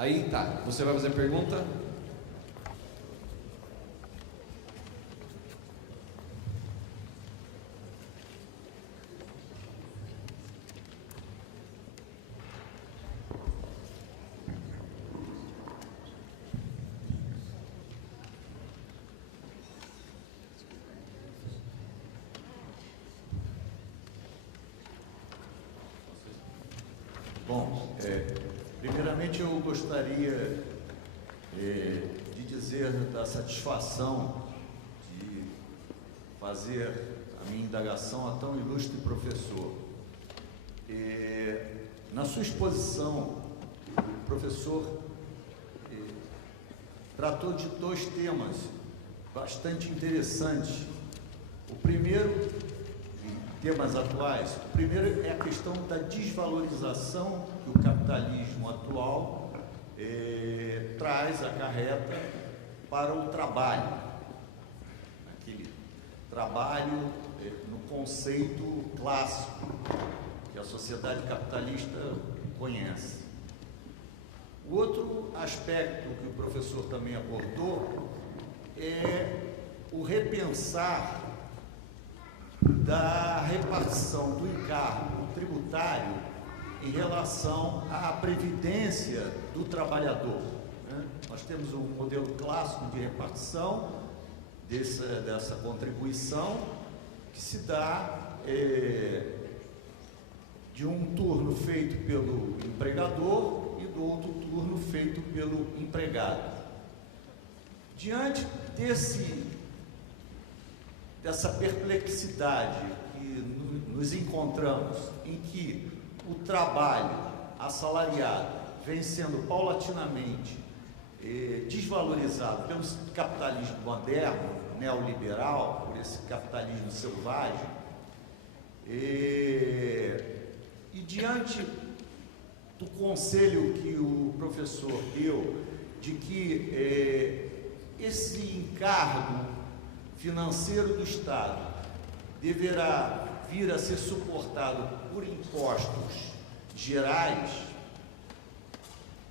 Aí tá, você vai fazer pergunta? Bom, primeiramente eu gostaria de dizer da satisfação de fazer a minha indagação a tão ilustre professor. Na sua exposição, o professor tratou de dois temas bastante interessantes. O primeiro, temas atuais, o primeiro é a questão da desvalorização que o capitalismo atual traz, acarreta para o trabalho. Aquele trabalho no conceito clássico que a sociedade capitalista conhece. O outro aspecto que o professor também abordou é o repensar da repartição do encargo tributário em relação à previdência do trabalhador, né? Nós temos um modelo clássico de repartição dessa contribuição que se dá de um turno feito pelo empregador e do outro turno feito pelo empregado. Diante dessa perplexidade que nos encontramos, em que o trabalho assalariado vem sendo paulatinamente desvalorizado pelo capitalismo moderno, neoliberal, por esse capitalismo selvagem, e diante do conselho que o professor deu de que esse encargo financeiro do Estado deverá vir a ser suportado por impostos gerais,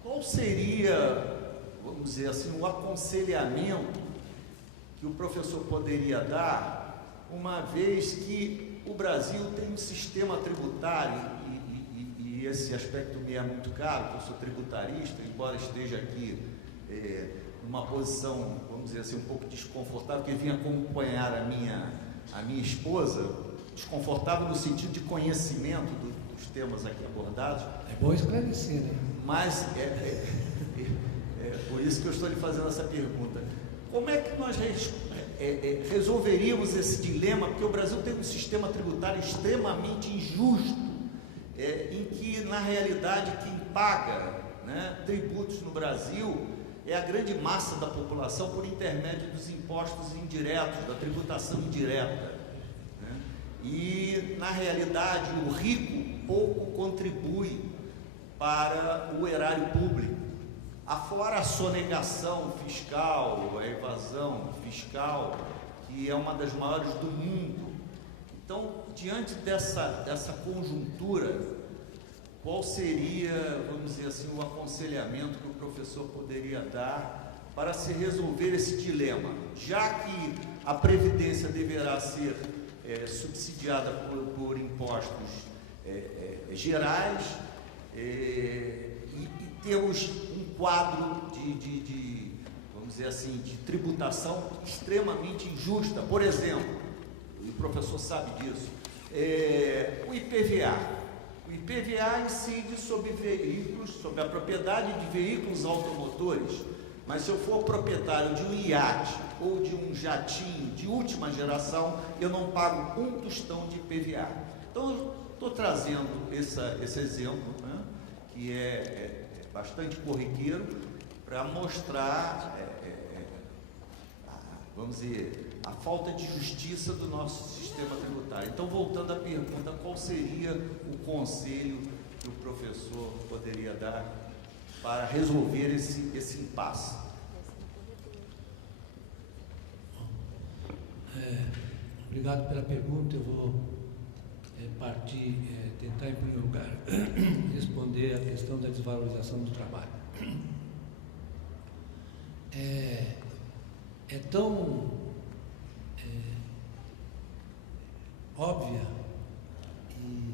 qual seria, vamos dizer assim, o aconselhamento que o professor poderia dar, uma vez que o Brasil tem um sistema tributário, e esse aspecto me é muito caro, porque eu sou tributarista, embora esteja aqui numa posição, vamos dizer assim, um pouco desconfortável, porque vim acompanhar a minha esposa, desconfortável no sentido de conhecimento dos temas aqui abordados. É bom esclarecer, né? Mas por isso que eu estou lhe fazendo essa pergunta. Como é que nós resolveríamos esse dilema? Porque o Brasil tem um sistema tributário extremamente injusto, em que, na realidade, quem paga, né, tributos no Brasil é a grande massa da população por intermédio dos impostos indiretos, da tributação indireta, né? E, na realidade, o rico pouco contribui para o erário público. Afora a sonegação fiscal, a evasão fiscal, que é uma das maiores do mundo. Então, diante dessa conjuntura, qual seria, vamos dizer assim, o aconselhamento que o professor poderia dar para se resolver esse dilema? Já que a Previdência deverá ser subsidiada por impostos gerais, e temos um quadro vamos dizer assim, de tributação extremamente injusta. Por exemplo, e o professor sabe disso, o IPVA. O IPVA incide sobre veículos, sobre a propriedade de veículos automotores, mas se eu for proprietário de um iate ou de um jatinho de última geração, eu não pago um tostão de IPVA. Então, eu estou trazendo esse exemplo, né, que é bastante corriqueiro, para mostrar, vamos dizer, a falta de justiça do nosso sistema tributário. Então, voltando à pergunta, qual seria o conselho que o professor poderia dar para resolver esse impasse? Obrigado pela pergunta. Eu vou tentar, em primeiro lugar, responder a questão da desvalorização do trabalho. tão óbvia e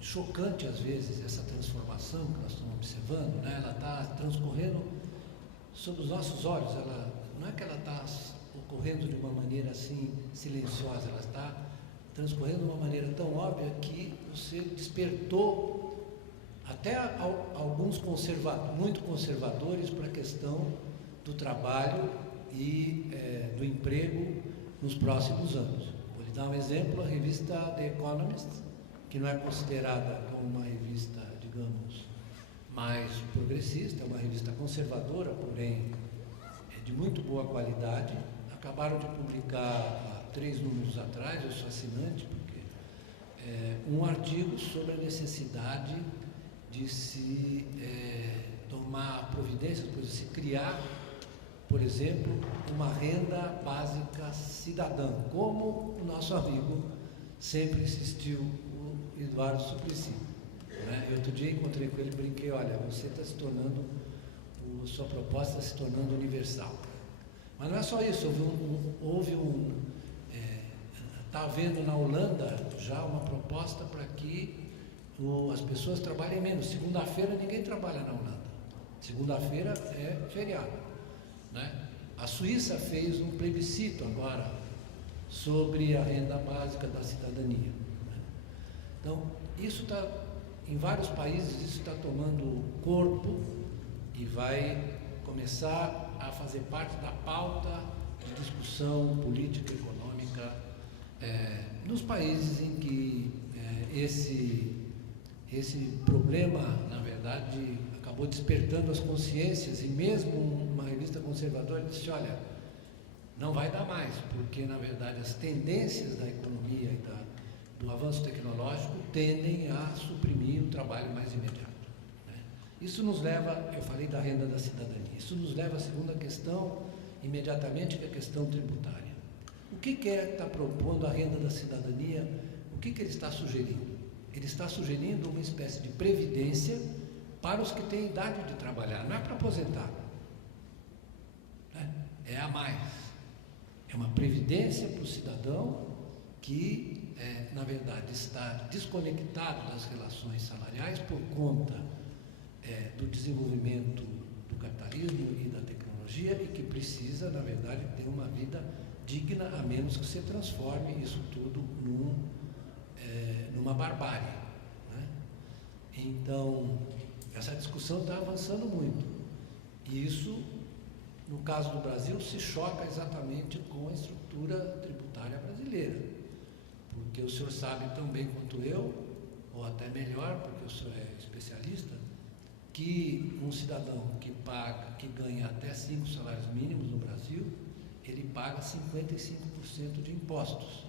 chocante às vezes essa transformação que nós estamos observando, né? Ela está transcorrendo sob os nossos olhos. Ela não é que ela está ocorrendo de uma maneira assim silenciosa, ela está transcorrendo de uma maneira tão óbvia que você despertou até alguns muito conservadores para a questão do trabalho e do emprego nos próximos anos. Vou lhe dar um exemplo: a revista The Economist, que não é considerada como uma revista, digamos, mais progressista, é uma revista conservadora, porém de muito boa qualidade. Acabaram de publicar há 3 números atrás, eu sou assinante, porque um artigo sobre a necessidade de se tomar providências, de se criar, por exemplo, uma renda básica cidadã, como o nosso amigo sempre insistiu, o Eduardo Suplicy. Né? Eu outro dia encontrei com ele e brinquei: olha, você está se tornando, sua proposta está se tornando universal. Mas não é só isso, está havendo na Holanda já uma proposta para que as pessoas trabalhem menos. Segunda-feira ninguém trabalha na Holanda. Segunda-feira é feriado. Né? A Suíça fez um plebiscito agora sobre a renda básica da cidadania. Né? Então, isso está, em vários países, isso está tomando corpo e vai começar a fazer parte da pauta de discussão política e econômica nos países em que esse problema, na verdade, acabou despertando as consciências, e mesmo uma revista conservadora disse: olha, não vai dar mais, porque na verdade as tendências da economia e do avanço tecnológico tendem a suprimir o trabalho mais imediato. Né? Isso nos leva, eu falei da renda da cidadania, isso nos leva à segunda questão imediatamente, que é a questão tributária. O que é que está propondo a renda da cidadania? O que ele está sugerindo? Ele está sugerindo uma espécie de previdência para os que têm idade de trabalhar, não é para aposentar, né? É a mais. É uma previdência para o cidadão que, na verdade, está desconectado das relações salariais por conta do desenvolvimento do capitalismo e da tecnologia, e que precisa, na verdade, ter uma vida digna, a menos que se transforme isso tudo numa barbárie. Né? Então, essa discussão está avançando muito. E isso, no caso do Brasil, se choca exatamente com a estrutura tributária brasileira. Porque o senhor sabe tão bem quanto eu, ou até melhor, porque o senhor é especialista, que um cidadão que ganha até 5 salários mínimos no Brasil, ele paga 55% de impostos,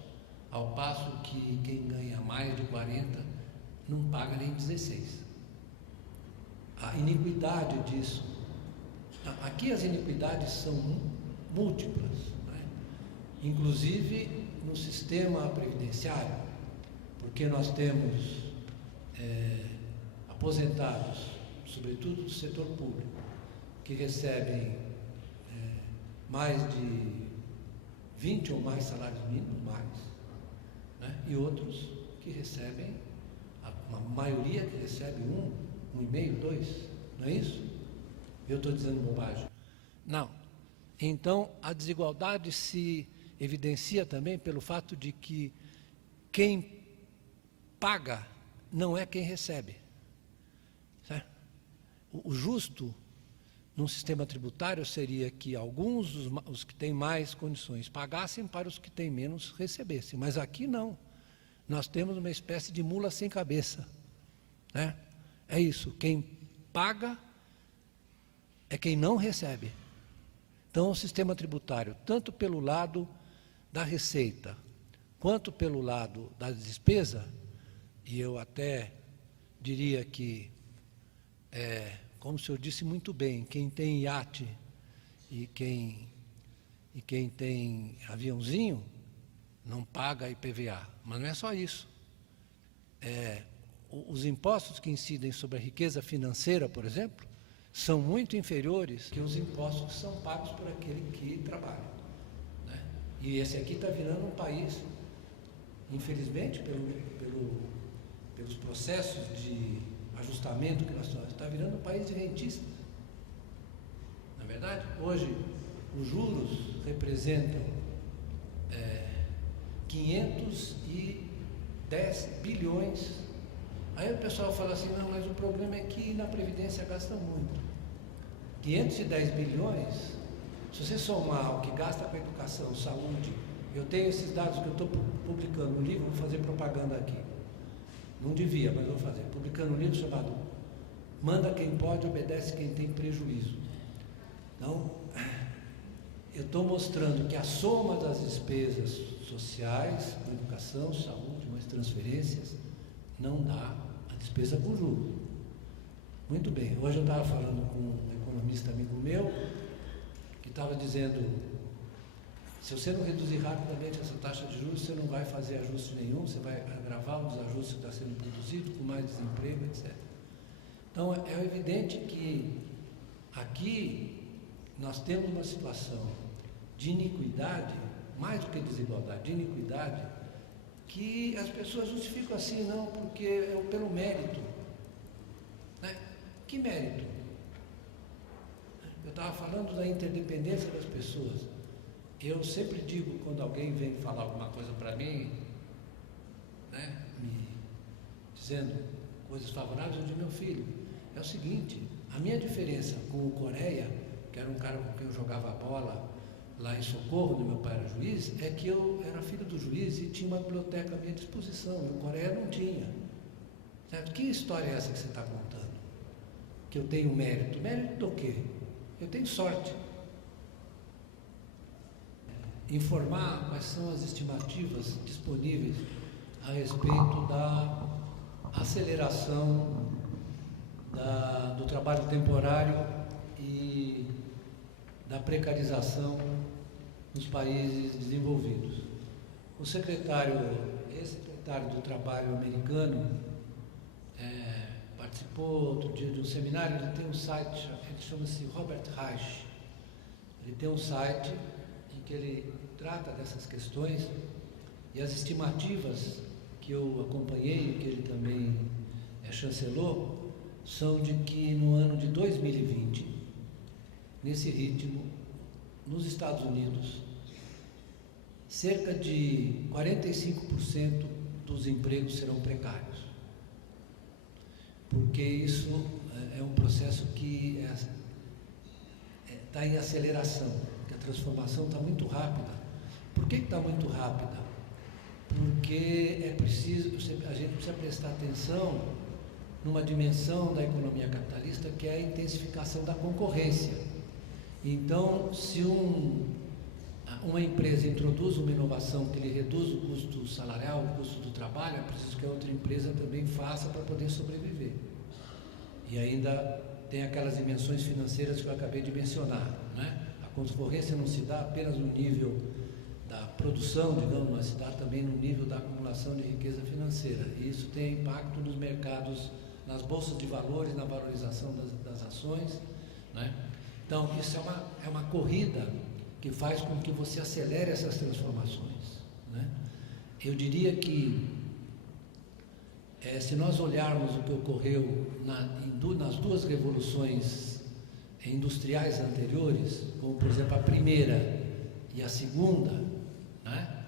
ao passo que quem ganha mais de 40 não paga nem 16%. A iniquidade disso, aqui as iniquidades são múltiplas, né? Inclusive no sistema previdenciário, porque nós temos aposentados, sobretudo do setor público, que recebem mais de 20 ou mais salários mínimos, né? E outros que recebem, uma maioria que recebe 1,5, 2, não é isso? Eu estou dizendo bobagem? Não. Então, a desigualdade se evidencia também pelo fato de que quem paga não é quem recebe. Certo? O justo num sistema tributário seria que alguns, os que têm mais condições, pagassem para os que têm menos recebessem. Mas aqui não. Nós temos uma espécie de mula sem cabeça. Né? É isso. Quem paga é quem não recebe. Então, o sistema tributário, tanto pelo lado da receita, quanto pelo lado da despesa, e eu até diria que como o senhor disse muito bem, quem tem iate e quem tem aviãozinho não paga IPVA. Mas não é só isso. Os impostos que incidem sobre a riqueza financeira, por exemplo, são muito inferiores que os impostos que são pagos por aquele que trabalha, né? E esse aqui está virando um país, infelizmente, pelos processos de ajustamento que nós estamos, está virando um país de rentistas. Na verdade, hoje os juros representam 510 bilhões. Aí o pessoal fala assim, não, mas o problema é que na Previdência gasta muito. 510 bilhões, se você somar o que gasta com educação, saúde, eu tenho esses dados que eu estou publicando no livro, vou fazer propaganda aqui. Não devia, mas vou fazer. Publicando um livro chamado Manda Quem Pode, Obedece Quem Tem Prejuízo. Então, eu estou mostrando que a soma das despesas sociais, com educação, saúde, mais transferências, não dá a despesa com juros. Muito bem, hoje eu estava falando com um economista amigo meu, que estava dizendo, se você não reduzir rapidamente essa taxa de juros, você não vai fazer ajuste nenhum, você vai agravar o desajuste que está sendo produzido, com mais desemprego, etc. Então, é evidente que aqui nós temos uma situação de iniquidade, mais do que desigualdade, de iniquidade, que as pessoas justificam assim, não, porque é pelo mérito. Né? Que mérito? Eu estava falando da interdependência das pessoas. Eu sempre digo, quando alguém vem falar alguma coisa para mim, né, me dizendo coisas favoráveis, eu digo, meu filho, é o seguinte, a minha diferença com o Coreia, que era um cara com quem eu jogava bola lá em Socorro, onde meu pai era juiz, é que eu era filho do juiz e tinha uma biblioteca à minha disposição, e o Coreia não tinha. Certo? Que história é essa que você está contando? Que eu tenho mérito? Mérito do quê? Eu tenho sorte. Informar quais são as estimativas disponíveis a respeito da aceleração do trabalho temporário e da precarização nos países desenvolvidos. O ex-secretário do Trabalho americano participou outro dia de um seminário. Ele tem um site, ele chama-se Robert Reich. Ele tem um site em que ele trata dessas questões, e as estimativas que eu acompanhei, que ele também chancelou, são de que no ano de 2020, nesse ritmo, nos Estados Unidos, cerca de 45% dos empregos serão precários. Porque isso é um processo que está em aceleração, que a transformação está muito rápida. Por que está muito rápida? Porque a gente precisa prestar atenção numa dimensão da economia capitalista, que é a intensificação da concorrência. Então, se uma empresa introduz uma inovação que lhe reduz o custo salarial, o custo do trabalho, é preciso que a outra empresa também faça para poder sobreviver. E ainda tem aquelas dimensões financeiras que eu acabei de mencionar, né? A concorrência não se dá apenas no nível da produção, digamos, mas se dá também no nível da acumulação de riqueza financeira. E isso tem impacto nos mercados, nas bolsas de valores, na valorização das ações, né? Então, isso é uma corrida que faz com que você acelere essas transformações, né? Eu diria que, se nós olharmos o que ocorreu nas duas revoluções industriais anteriores, como, por exemplo, a primeira e a segunda, né?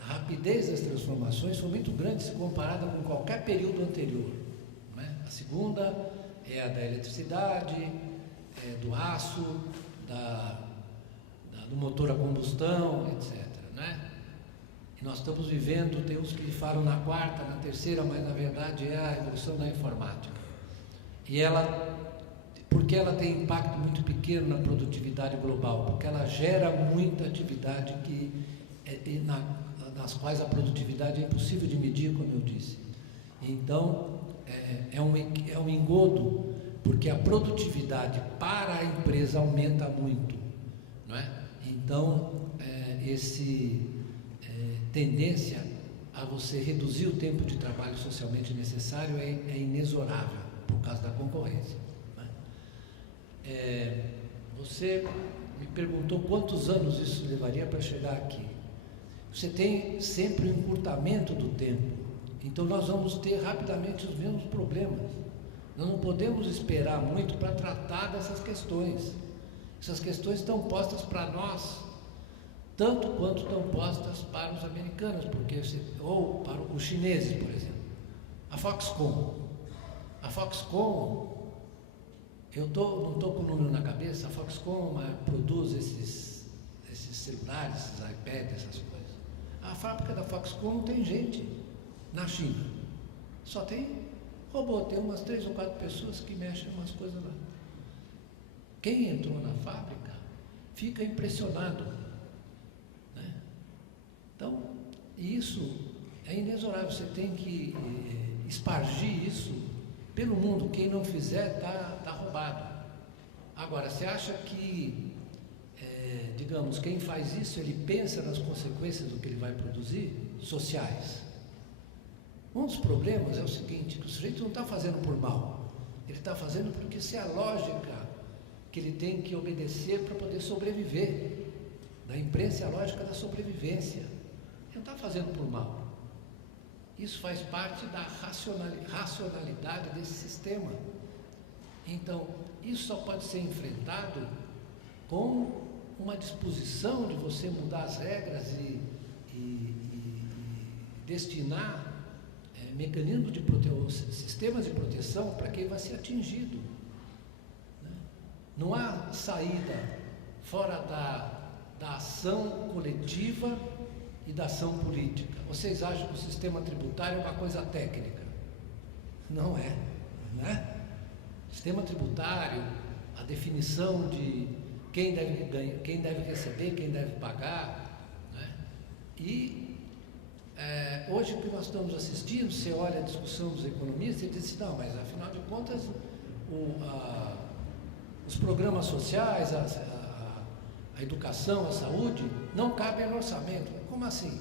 A rapidez das transformações foi muito grande se comparada com qualquer período anterior, né? A segunda é a da eletricidade, do aço, do motor a combustão, etc., né? E nós estamos vivendo, tem uns que falam na quarta, na terceira, mas na verdade é a evolução da informática. E porque ela tem impacto muito pequeno na produtividade global, porque ela gera muita atividade nas quais a produtividade é impossível de medir, como eu disse. Então, é um engodo, porque a produtividade para a empresa aumenta muito, não é? Então, tendência a você reduzir o tempo de trabalho socialmente necessário é inexorável, por causa da concorrência. Você me perguntou quantos anos isso levaria para chegar aqui. Você tem sempre um encurtamento do tempo, então nós vamos ter rapidamente os mesmos problemas. Nós não podemos esperar muito para tratar dessas questões. Essas questões estão postas para nós, tanto quanto estão postas para os americanos, ou para os chineses, por exemplo. A Foxconn, eu não estou com o número na cabeça, a Foxconn produz esses celulares, esses iPads, essas coisas. A fábrica da Foxconn não tem gente na China, só tem robô, tem umas 3 ou 4 pessoas que mexem umas coisas lá. Quem entrou na fábrica fica impressionado, né? Então, isso é inexorável, você tem que espargir isso pelo mundo. Quem não fizer está roubado. Agora, você acha que, digamos, quem faz isso, ele pensa nas consequências do que ele vai produzir? Sociais. Um dos problemas é o seguinte, que o sujeito não está fazendo por mal, ele está fazendo porque isso é a lógica que ele tem que obedecer para poder sobreviver. Da imprensa é a lógica da sobrevivência. Ele não está fazendo por mal. Isso faz parte da racionalidade desse sistema. Então, isso só pode ser enfrentado com uma disposição de você mudar as regras e destinar mecanismos de sistemas de proteção para quem vai ser atingido. Né? Não há saída fora da ação coletiva e da ação política. Vocês acham que o sistema tributário é uma coisa técnica? Não é, né? O sistema tributário, a definição de quem deve ganhar, quem deve receber, quem deve pagar, né? E hoje o que nós estamos assistindo, você olha a discussão dos economistas e diz assim, não, mas afinal de contas os programas sociais, a educação, a saúde, não cabem no orçamento. Como assim?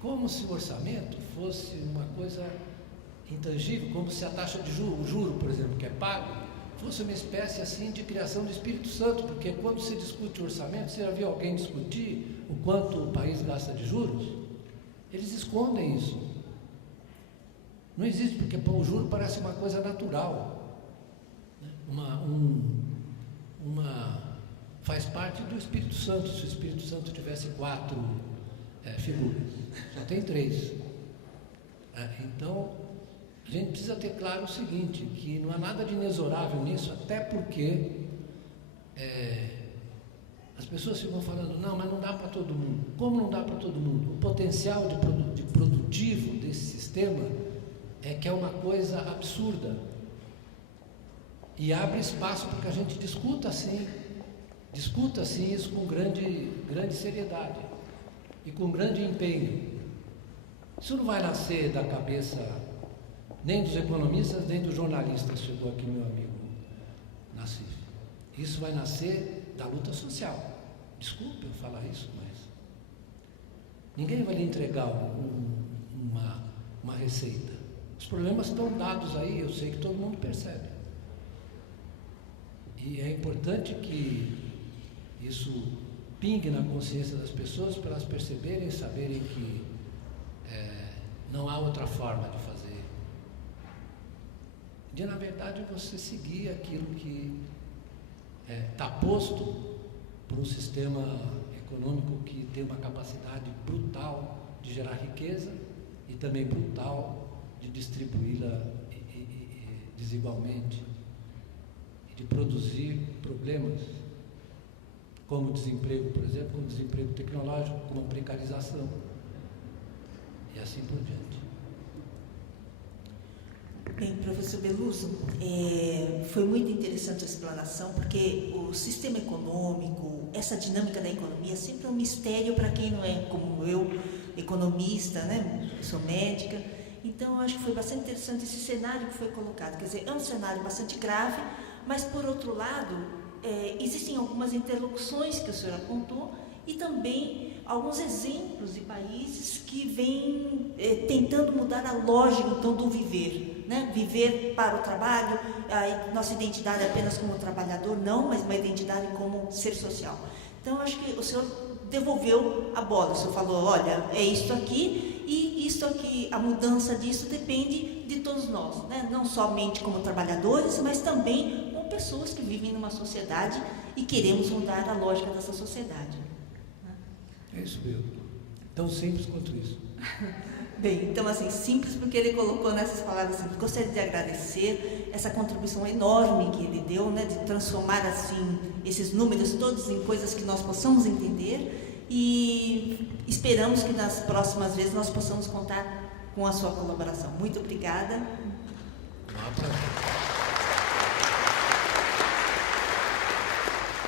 Como se o orçamento fosse uma coisa intangível, como se a taxa de o juro, por exemplo, que é pago, fosse uma espécie assim de criação do Espírito Santo, porque quando se discute o orçamento, você já viu alguém discutir o quanto o país gasta de juros? Eles escondem isso. Não existe, porque o juro parece uma coisa natural, né? Faz parte do Espírito Santo. Se o Espírito Santo tivesse 4 figuras, só tem 3. Então, a gente precisa ter claro o seguinte, que não há nada de inexorável nisso, até porque as pessoas ficam falando, não, mas não dá para todo mundo. Como não dá para todo mundo? O potencial de produtivo desse sistema que é uma coisa absurda. E abre espaço para que a gente discuta assim isso com grande seriedade e com grande empenho. Isso não vai nascer da cabeça nem dos economistas, nem dos jornalistas, chegou aqui meu amigo Nassif. Isso vai nascer da luta social. Desculpe eu falar isso, mas ninguém vai lhe entregar uma receita. Os problemas estão dados aí, eu sei que todo mundo percebe. E é importante que isso pingue na consciência das pessoas para elas perceberem e saberem que não há outra forma de fazer. De, na verdade, você seguir aquilo que está posto por um sistema econômico que tem uma capacidade brutal de gerar riqueza e também brutal de distribuí-la desigualmente e de produzir problemas como o desemprego, por exemplo, como o desemprego tecnológico, como a precarização e assim por diante. Bem, professor Beluso, foi muito interessante a explanação, porque o sistema econômico, essa dinâmica da economia sempre é um mistério para quem não é como eu, economista, né? Eu sou médica, então eu acho que foi bastante interessante esse cenário que foi colocado, quer dizer, é um cenário bastante grave, mas por outro lado, existem algumas interlocuções que o senhor apontou e também alguns exemplos de países que vêm tentando mudar a lógica então do viver, né? Viver para o trabalho, a nossa identidade apenas como trabalhador, não, mas uma identidade como ser social. Então, eu acho que o senhor devolveu a bola. O senhor falou, olha, é isto aqui, e isto aqui, a mudança disso depende de todos nós, né? Não somente como trabalhadores, mas também como pessoas que vivem numa sociedade e queremos mudar a lógica dessa sociedade. É isso mesmo. Tão simples quanto isso. Bem, então assim, simples porque ele colocou nessas palavras simples. Gostaria de agradecer essa contribuição enorme que ele deu, né, de transformar assim esses números todos em coisas que nós possamos entender, e esperamos que nas próximas vezes nós possamos contar com a sua colaboração. Muito obrigada.